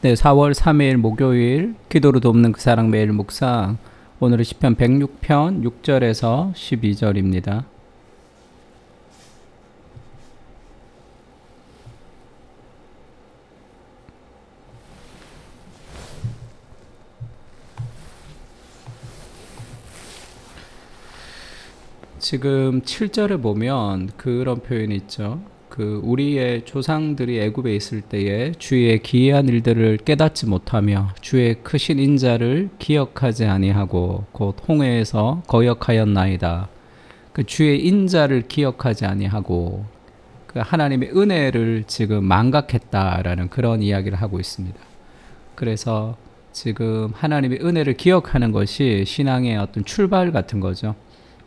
네, 4월 3일 목요일 기도로 돕는 그 사랑 매일 묵상. 오늘은 시편 106편 6절에서 12절입니다. 지금 7절에 보면 그런 표현이 있죠. 우리의 조상들이 애굽에 있을 때에 주의 기이한 일들을 깨닫지 못하며 주의 크신 인자를 기억하지 아니하고 곧 홍해에서 거역하였나이다. 주의 인자를 기억하지 아니하고 하나님의 은혜를 지금 망각했다라는 그런 이야기를 하고 있습니다. 그래서 지금 하나님의 은혜를 기억하는 것이 신앙의 어떤 출발 같은 거죠.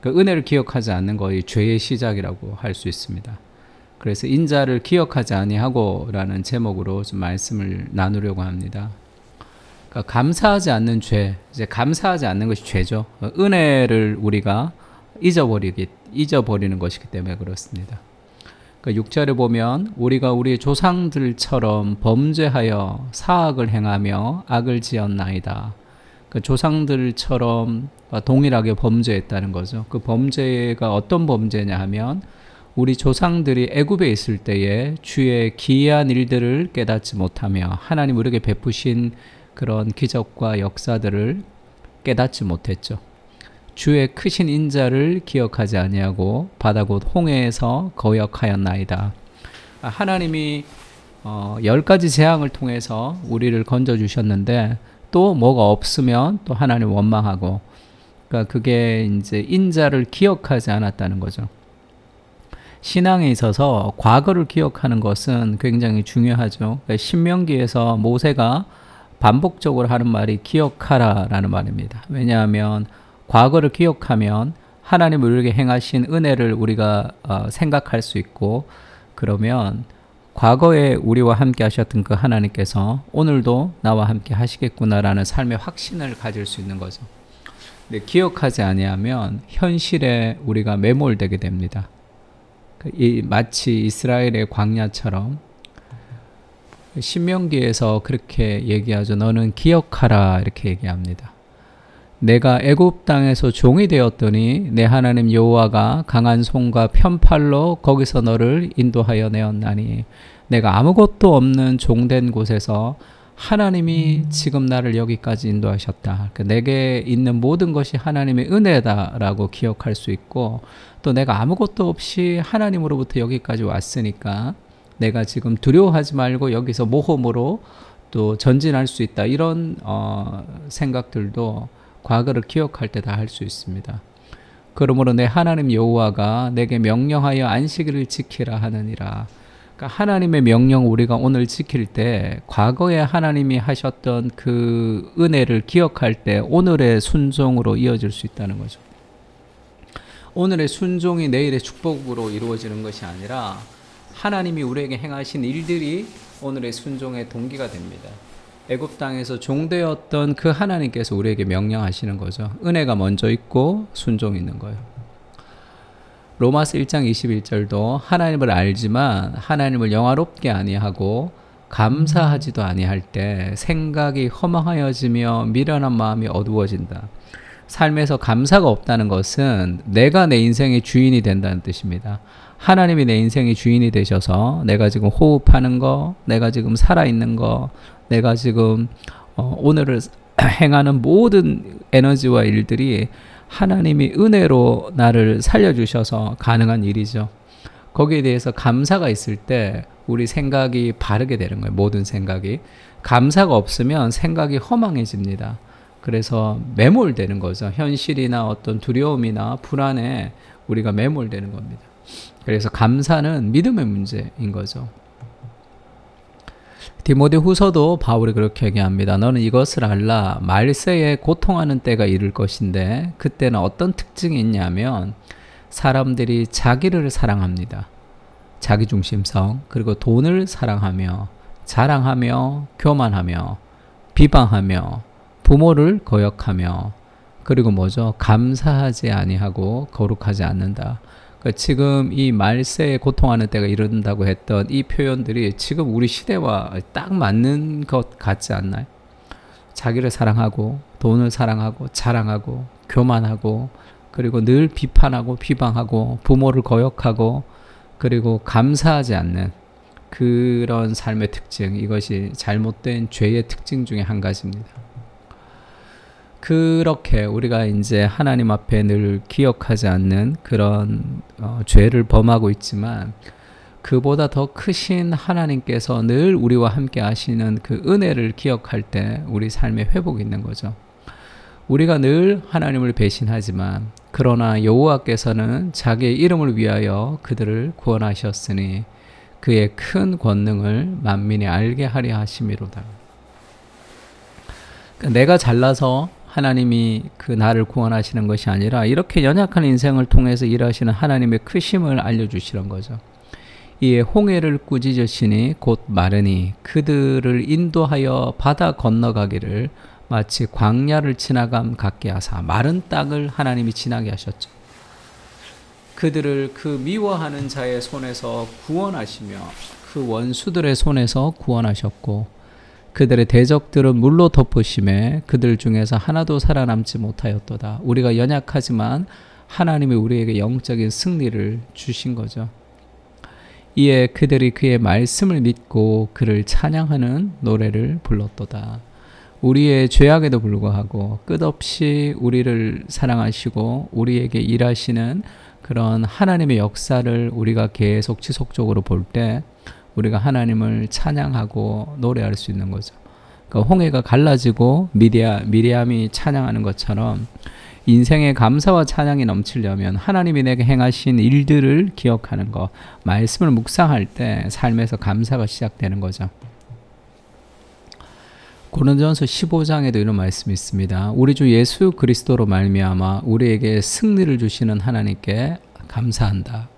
은혜를 기억하지 않는 것이 죄의 시작이라고 할 수 있습니다. 그래서 인자를 기억하지 아니하고 라는 제목으로 좀 말씀을 나누려고 합니다. 감사하지 않는 죄, 이제 감사하지 않는 것이 죄죠. 은혜를 우리가 잊어버리는 것이기 때문에 그렇습니다. 6절에 보면 우리가 우리 조상들처럼 범죄하여 사악을 행하며 악을 지었나이다. 조상들처럼 동일하게 범죄했다는 거죠. 그 범죄가 어떤 범죄냐 하면 우리 조상들이 애굽에 있을 때에 주의 기이한 일들을 깨닫지 못하며 하나님 우리에게 베푸신 그런 기적과 역사들을 깨닫지 못했죠. 주의 크신 인자를 기억하지 아니하고 바다 곧 홍해에서 거역하였나이다. 하나님이 10가지 재앙을 통해서 우리를 건져주셨는데 또 뭐가 없으면 또 하나님 원망하고, 그게 이제 인자를 기억하지 않았다는 거죠. 신앙에 있어서 과거를 기억하는 것은 굉장히 중요하죠. 신명기에서 모세가 반복적으로 하는 말이 기억하라라는 말입니다. 왜냐하면 과거를 기억하면 하나님 우리에게 행하신 은혜를 우리가 생각할 수 있고, 그러면 과거에 우리와 함께 하셨던 그 하나님께서 오늘도 나와 함께 하시겠구나라는 삶의 확신을 가질 수 있는 거죠. 근데 기억하지 아니하면 현실에 우리가 매몰되게 됩니다. 마치 이스라엘의 광야처럼 신명기에서 그렇게 얘기하죠. 너는 기억하라 이렇게 얘기합니다. 내가 애굽 땅에서 종이 되었더니 내 하나님 여호와가 강한 손과 편팔로 거기서 너를 인도하여 내었나니 내가 아무것도 없는 종된 곳에서 하나님이 지금 나를 여기까지 인도하셨다. 내게 있는 모든 것이 하나님의 은혜다라고 기억할 수 있고, 또 내가 아무것도 없이 하나님으로부터 여기까지 왔으니까 내가 지금 두려워하지 말고 여기서 모험으로 또 전진할 수 있다. 이런 생각들도 과거를 기억할 때 다 할 수 있습니다. 그러므로 내 하나님 여호와가 내게 명령하여 안식일을 지키라 하느니라. 하나님의 명령 우리가 오늘 지킬 때 과거에 하나님이 하셨던 그 은혜를 기억할 때 오늘의 순종으로 이어질 수 있다는 거죠. 오늘의 순종이 내일의 축복으로 이루어지는 것이 아니라 하나님이 우리에게 행하신 일들이 오늘의 순종의 동기가 됩니다. 애굽 땅에서 종되었던 그 하나님께서 우리에게 명령하시는 거죠. 은혜가 먼저 있고 순종이 있는 거예요. 로마서 1장 21절도 하나님을 알지만 하나님을 영화롭게 아니하고 감사하지도 아니할 때 생각이 허망하여지며 미련한 마음이 어두워진다. 삶에서 감사가 없다는 것은 내가 내 인생의 주인이 된다는 뜻입니다. 하나님이 내 인생의 주인이 되셔서 내가 지금 호흡하는 거, 내가 지금 살아있는 거, 내가 지금 오늘을 행하는 모든 에너지와 일들이 하나님이 은혜로 나를 살려주셔서 가능한 일이죠. 거기에 대해서 감사가 있을 때 우리 생각이 바르게 되는 거예요. 모든 생각이. 감사가 없으면 생각이 허망해집니다. 그래서 매몰되는 거죠. 현실이나 어떤 두려움이나 불안에 우리가 매몰되는 겁니다. 그래서 감사는 믿음의 문제인 거죠. 디모데후서도 바울이 그렇게 얘기합니다. 너는 이것을 알라. 말세에 고통하는 때가 이를 것인데 그때는 어떤 특징이 있냐면 사람들이 자기를 사랑합니다. 자기중심성, 그리고 돈을 사랑하며 자랑하며 교만하며 비방하며 부모를 거역하며, 그리고 뭐죠? 감사하지 아니하고 거룩하지 않는다. 그러니까 지금 이 말세에 고통하는 때가 이른다고 했던 이 표현들이 지금 우리 시대와 딱 맞는 것 같지 않나요? 자기를 사랑하고 돈을 사랑하고 자랑하고 교만하고 그리고 늘 비판하고 비방하고 부모를 거역하고 그리고 감사하지 않는 그런 삶의 특징, 이것이 잘못된 죄의 특징 중에 한 가지입니다. 그렇게 우리가 이제 하나님 앞에 늘 기억하지 않는 그런 죄를 범하고 있지만 그보다 더 크신 하나님께서 늘 우리와 함께 하시는 그 은혜를 기억할 때 우리 삶에 회복이 있는 거죠. 우리가 늘 하나님을 배신하지만 그러나 여호와께서는 자기의 이름을 위하여 그들을 구원하셨으니 그의 큰 권능을 만민이 알게 하려 하심이로다. 그러니까 내가 잘나서 하나님이 그 나를 구원하시는 것이 아니라 이렇게 연약한 인생을 통해서 일하시는 하나님의 크심을 알려주시는 거죠. 이에 홍해를 꾸짖으시니 곧 마르니 그들을 인도하여 바다 건너가기를 마치 광야를 지나감 같게 하사 마른 땅을 하나님이 지나게 하셨죠. 그들을 그 미워하는 자의 손에서 구원하시며 그 원수들의 손에서 구원하셨고 그들의 대적들은 물로 덮으심에 그들 중에서 하나도 살아남지 못하였도다. 우리가 연약하지만 하나님이 우리에게 영적인 승리를 주신 거죠. 이에 그들이 그의 말씀을 믿고 그를 찬양하는 노래를 불렀도다. 우리의 죄악에도 불구하고 끝없이 우리를 사랑하시고 우리에게 일하시는 그런 하나님의 역사를 우리가 계속 지속적으로 볼 때 우리가 하나님을 찬양하고 노래할 수 있는 거죠. 그러니까 홍해가 갈라지고 미리암이 찬양하는 것처럼 인생의 감사와 찬양이 넘치려면 하나님이 내게 행하신 일들을 기억하는 것, 말씀을 묵상할 때 삶에서 감사가 시작되는 거죠. 고린도전서 15장에도 이런 말씀이 있습니다. 우리 주 예수 그리스도로 말미암아 우리에게 승리를 주시는 하나님께 감사한다.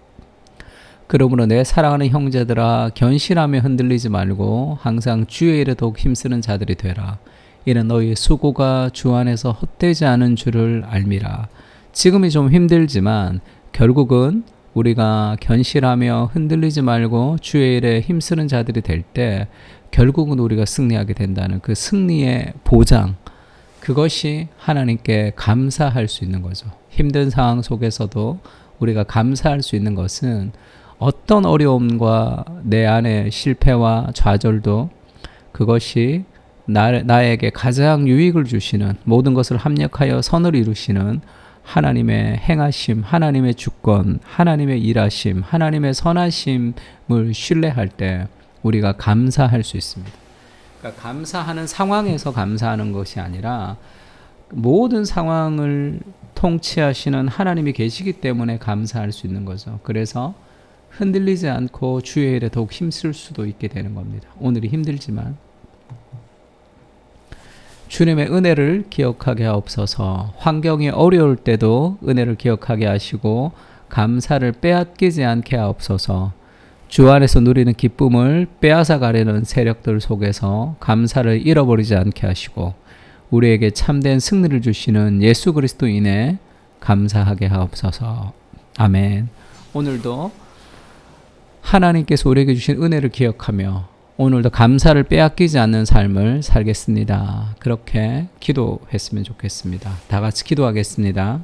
그러므로 내 사랑하는 형제들아 견실하며 흔들리지 말고 항상 주의 일에 더욱 힘쓰는 자들이 되라. 이는 너희의 수고가 주 안에서 헛되지 않은 줄을 알미라. 지금이 좀 힘들지만 결국은 우리가 견실하며 흔들리지 말고 주의 일에 힘쓰는 자들이 될 때 결국은 우리가 승리하게 된다는 그 승리의 보장, 그것이 하나님께 감사할 수 있는 거죠. 힘든 상황 속에서도 우리가 감사할 수 있는 것은 어떤 어려움과 내 안의 실패와 좌절도 그것이 나에게 가장 유익을 주시는, 모든 것을 합력하여 선을 이루시는 하나님의 행하심, 하나님의 주권, 하나님의 일하심, 하나님의 선하심을 신뢰할 때 우리가 감사할 수 있습니다. 그러니까 감사하는 상황에서 감사하는 것이 아니라 모든 상황을 통치하시는 하나님이 계시기 때문에 감사할 수 있는 거죠. 그래서 흔들리지 않고 주의 일에 더욱 힘쓸 수도 있게 되는 겁니다. 오늘이 힘들지만 주님의 은혜를 기억하게 하옵소서. 환경이 어려울 때도 은혜를 기억하게 하시고 감사를 빼앗기지 않게 하옵소서. 주 안에서 누리는 기쁨을 빼앗아 가려는 세력들 속에서 감사를 잃어버리지 않게 하시고 우리에게 참된 승리를 주시는 예수 그리스도인에 감사하게 하옵소서. 아멘. 오늘도 하나님께서 우리에게 주신 은혜를 기억하며 오늘도 감사를 빼앗기지 않는 삶을 살겠습니다. 그렇게 기도했으면 좋겠습니다. 다 같이 기도하겠습니다.